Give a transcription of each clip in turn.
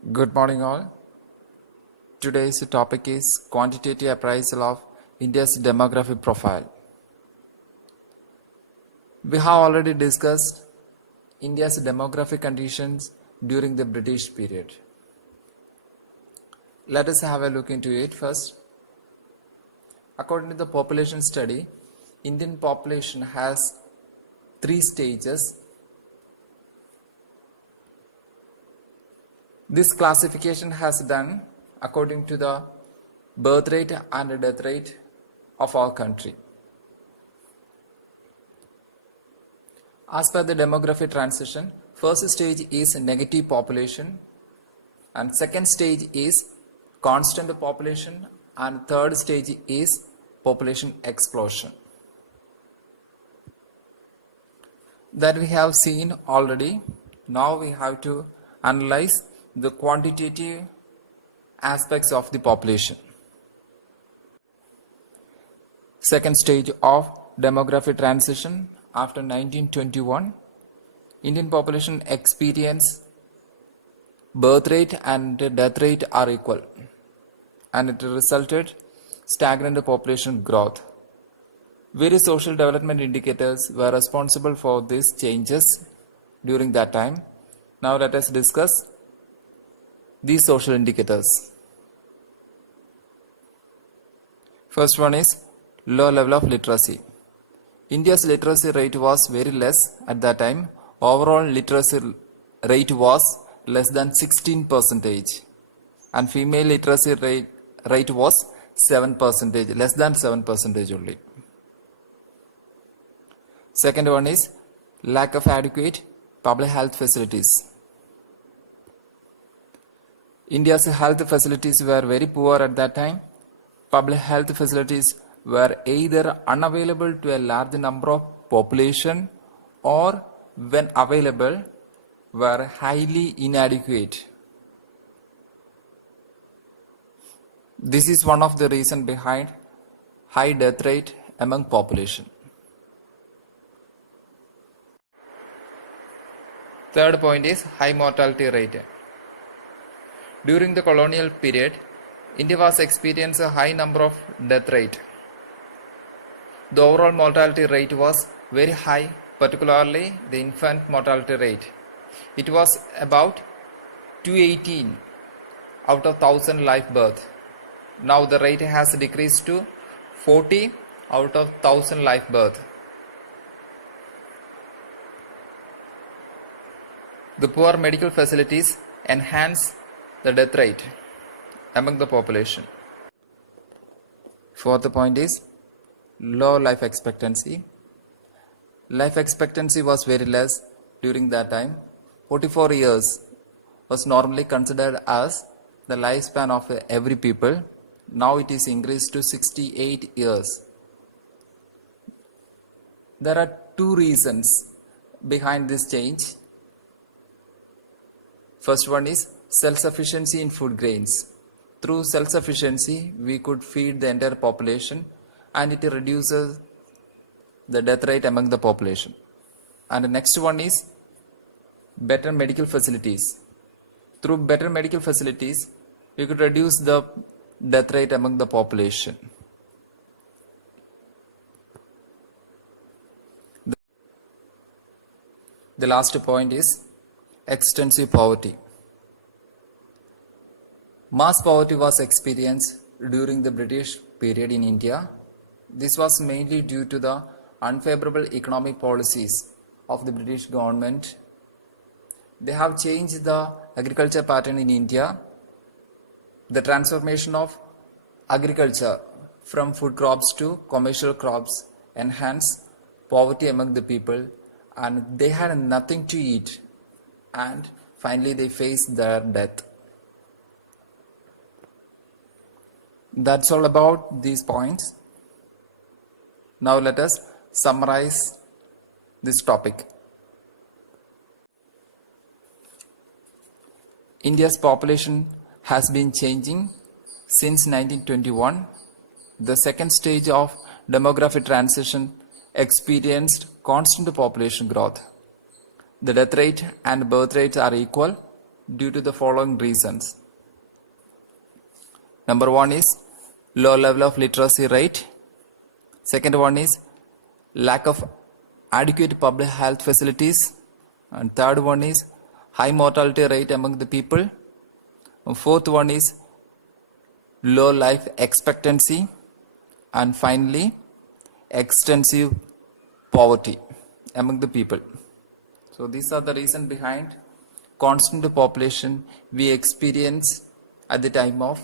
Good morning, all. Today's topic is quantitative appraisal of India's demographic profile. We have already discussed India's demographic conditions during the British period. Let us have a look into it first. According to the population study, Indian population has 3 stages. This classification has done according to the birth rate and death rate of our country. As per the demographic transition, first stage is negative population and second stage is constant population and third stage is population explosion. That we have seen already. Now we have to analyze the quantitative aspects of the population. Second stage of demographic transition after 1921, Indian population experience birth rate and death rate are equal, and it resulted stagnant population growth. Various social development indicators were responsible for these changes during that time. Now let us discuss these social indicators. First one is low level of literacy. India's literacy rate was very less at that time. Overall literacy rate was less than 16%, and female literacy rate was 7%, less than 7% only. Second one is lack of adequate public health facilities. India's health facilities were very poor at that time. Public health facilities were either unavailable to a large number of population or when available were highly inadequate. This is one of the reasons behind high death rate among population. Third point is high mortality rate. During the colonial period, India was experiencing a high number of death rate. The overall mortality rate was very high, particularly the infant mortality rate. It was about 218 out of 1000 live birth. Now the rate has decreased to 40 out of 1000 live birth. The poor medical facilities enhance the death rate among the population. Fourth point is low life expectancy. Life expectancy was very less during that time. 44 years was normally considered as the lifespan of every people. Now it is increased to 68 years. There are 2 reasons behind this change. First one is self-sufficiency in food grains. Through self-sufficiency, we could feed the entire population and it reduces the death rate among the population. And the next one is better medical facilities. Through better medical facilities, we could reduce the death rate among the population. The last point is extensive poverty. Mass poverty was experienced during the British period in India. This was mainly due to the unfavorable economic policies of the British government. They have changed the agriculture pattern in India. The transformation of agriculture from food crops to commercial crops enhanced poverty among the people, and they had nothing to eat, and finally they faced their death. That's all about these points. Now let us summarize this topic. India's population has been changing since 1921. The second stage of demographic transition experienced constant population growth. The death rate and birth rates are equal, due to the following reasons. Number one is low level of literacy rate. Second one is lack of adequate public health facilities. And third one is high mortality rate among the people. And fourth one is low life expectancy. And finally, extensive poverty among the people. So these are the reasons behind constant population we experience at the time of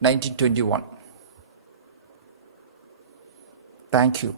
1921. Thank you.